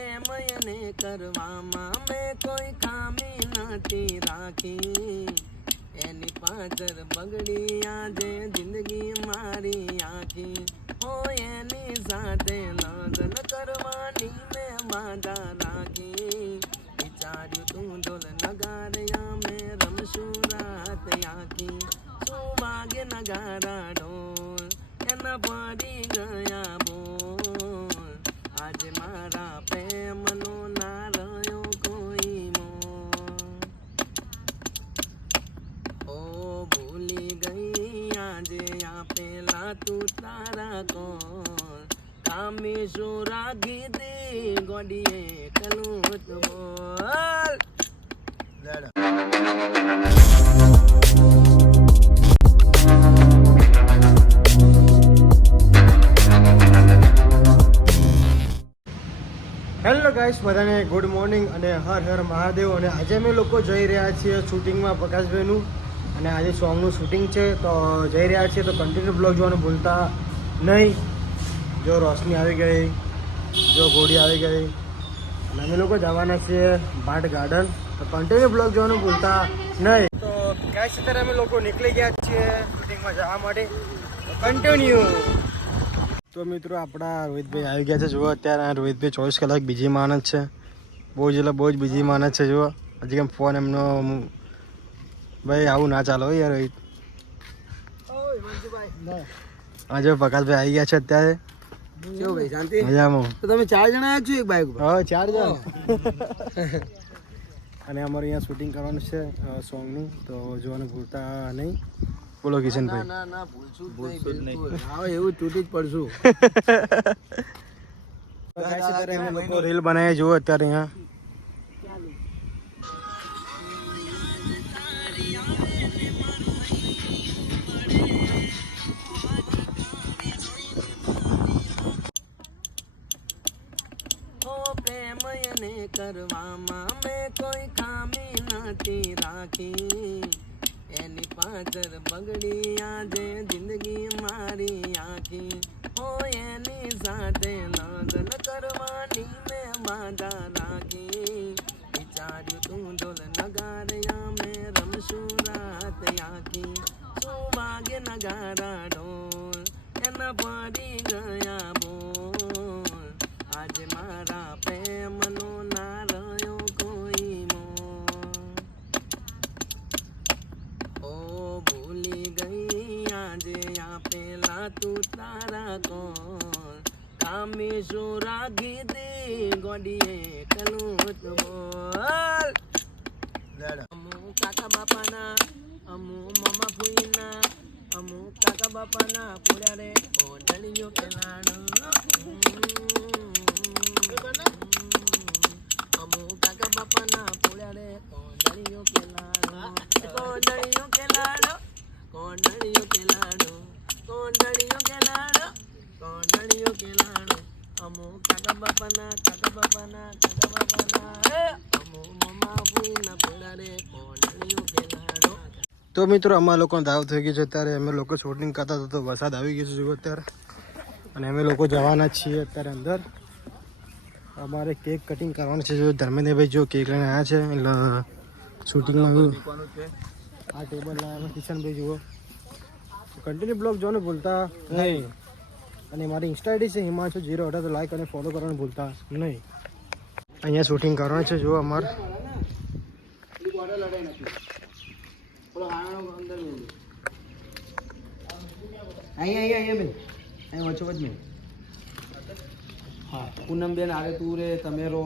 પ્રેમ એને કરવામાં મેં કોઈ ખામી નથી રાખી, એની પાછળ બગડી આજે જિંદગી મારી આખી, હો એની સાથે લગ્ન કરવાની મેં વાદા રાખી, વિચાર્યું તું ઢોલ નગારયા મેં રમશું રાત આખી, શું વાગે નગારા ઢોલ એના પડી ગયા બોલ, આજે મારા પ્રેમનો ના રહ્યો કોઈ મોલ, ઓ ભૂલી ગઈ આજે આ પેલા તું તારા કોલ, કામી શું રાખી દે ગોડીએ કલું તો બોલ. હેલો ગાઈસ, બધાને ગુડ મોર્નિંગ અને હર હર મહાદેવ. અને આજે અમે લોકો જઈ રહ્યા છીએ શૂટિંગમાં પ્રકાશભાઈનું, અને આજે સોંગનું શૂટિંગ છે તો જઈ રહ્યા છીએ, તો કન્ટિન્યુ બ્લોગ જોવાનું ભૂલતા નહીં. જો રોશની આવી ગઈ, જો ઘોડી આવી ગઈ, અને અમે લોકો જવાના છીએ ભાટ ગાર્ડન, તો કન્ટિન્યુ બ્લોગ જોવાનું ભૂલતા નહીં. તો ગાઈસ અત્યારે અમે લોકો નીકળી ગયા છીએ શૂટિંગમાં જવા માટે, તો કન્ટિન્યુ. તો મિત્રો આપણા રોહિતભાઈ આવી ગયા છે. જુઓ અત્યારે રોહિતભાઈ 24 કલાક બીજી માણસ છે, બહુ જ બીજી માણસ છે. જુઓ હજી કેમ ફોન એમનો, ભાઈ આવું ના ચાલો યાર રોહિત. હા જો પ્રકાશભાઈ આવી ગયા છે અત્યારે. કેવું ભાઈ, શાંતિ? મજામાં. તો તમે 4 જણા આવ્યા છો એક બાઈક ઉપર? હા 4 જણા. અને અમારે અહીંયા શૂટિંગ કરવાનું છે સોંગનું, તો જોવાનું ભૂલતા નહીં. બોલો કિશનભાઈ. ના ના ભૂલશું જ નહીં. હા એવું તૂટી જ પડશું. અત્યારે અમે લોકો રીલ બનાવીએ. જુઓ અત્યારે અહીંયા પ્રેમ એને કરવામાં મેં કોઈ ખામી નથી રાખી, એની પાછળ બગડી આજે જિંદગી મારી આખી, હો એની સાથે લગ્ન કરવાની મેં વાદા રાખી, વિચાર્યું તું ઢોલ નગારયા મેં રમશું રાત આખી, શું વાગે નગારા ઢોલ એના પડી ગયા બોલ, આજે મારા પ્રેમનો ના રહ્યો કોઈ મોલ, ઓ ભૂલી ગઈ આજે આ પેલા તું તારા કોલ, કામી શું રાખી દે ગોડીએ કલું તો બોલ. અમુક કાકા બાપાના, અમુક મમ્મા ફૂઈના, અમુક કાકા બાપાના પૂરા રે ઓઢણીઓ પેલાડો, અમુક કાકા બાપાના પૂરા રે ઓઢણીઓ પેલાડો, કોંડળીઓ કેલાડો, કોંડળીઓ કેલાડો, કોંડળીઓ કેલાડો, કોંડળીઓ કેલાડો, અમુક કાકા બાપાના, કાકા બાપાના, કાકા બાપાના, અમુક મમ્મા ફૂઈના પૂરા રે કોંડળીઓ કેલાડો. તો મિત્રો અમારા લોકોને દાવ થઈ ગઈ છે. અત્યારે અમે લોકો શૂટિંગ કરતા હતા તો વરસાદ આવી ગયો છે જુઓ અત્યારે, અને અમે લોકો જવાના છીએ અત્યારે અંદર. અમારે કેક કટિંગ કરવાનું છે. જો ધર્મેન્દ્રભાઈ જો કેક લઈને આવ્યા છે, એટલે શૂટિંગમાં આ ટેબલ લાવ્યા. કિશનભાઈ જુઓ. કન્ટિન્યુ બ્લોગ જોવાનું ભૂલતા નહીં. અને મારી ઇન્સ્ટા આઈડી છે હિમાંશુ018, તો લાઈક અને ફોલો કરવાનું ભૂલતા નહીં. અહીંયા શૂટિંગ કરવાનું છે. જુઓ અમારે અહીંયા બેન, અહીંયા વચ્ચો વચ્ચ મેં. હા પૂનમ બેન આવે, તું રે, તમે રો,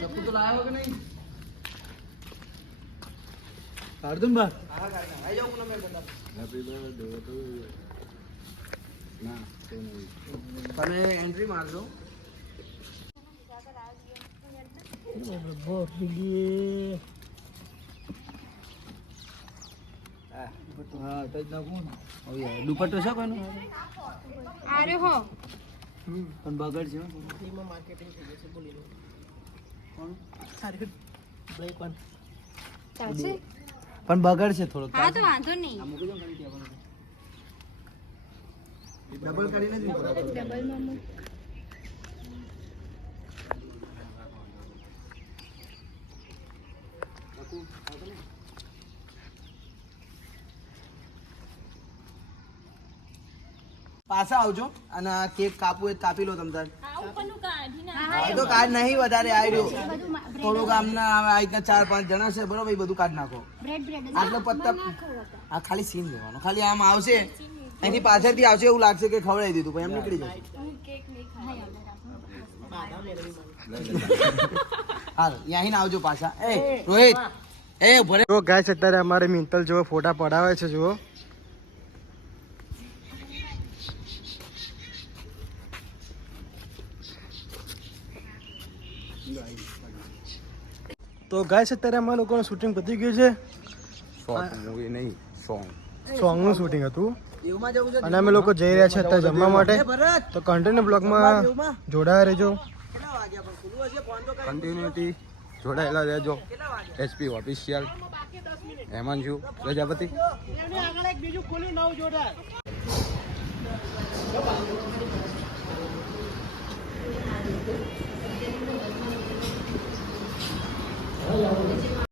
ચપ્પુ તો લાવ્યો કે નહીં? કાઢ બા. આવી જાઓ પૂનમ બેન. તમે એન્ટ્રી મારજો. દુપટ્ટો છે કોઈનો? અરે હો પણ બગડ છે. ચાલશે. પણ બગડ છે થોડોક. હા તો વાંધો નહીં. ડબલ કરીને જ મૂકો. ડબલમાં મૂક. પાછા આવજો અને આ કેક કાપવું હોય તો કાપી લો તમ તાર. હા, એ તો કાર્ડ નહીં વધારે આવી રહ્યો. થોડુંક આમના આ રીતના 4-5 જણા છે બરોબર, એ બધું કાઢ નાખો. આટલો પત્તા આ ખાલી સીન લેવાનો, ખાલી આમ આવશે અહીંથી પાછળથી આવશે એવું લાગશે કે ખવડાવી દીધું પછી એમ નીકળી જશે. હાલ અહીં આવજો પાછા. એ રોહિત એ ભરે તો ગાઈસ અત્યારે અમારે મિંતલ જેવો ફોટા પડાવે છે જુઓ. તો ગાઈસ અત્યારે અમારા લોકોનું શૂટિંગ પતી ગયું છે. મૂવી નહીં સોંગનું શૂટિંગ હતું દેવમાં જવું છે. અને અમે લોકો જઈ રહ્યા છીએ અત્યારે જમવા માટે. એ ભરત તો કન્ટિન્યુ બ્લોગમાં જોડાયા રહેજો. કેટલા વાગ્યા પણ ખુલ્લું હશે ફોન તો કરી. કન્ટિન્યુટી જોડાયેલા રહેજો. કેટલા વાગ્યા? HP official Hemanshu Prajapati. આગળ એક બીજું ખોલ્યું નવું જોડાય.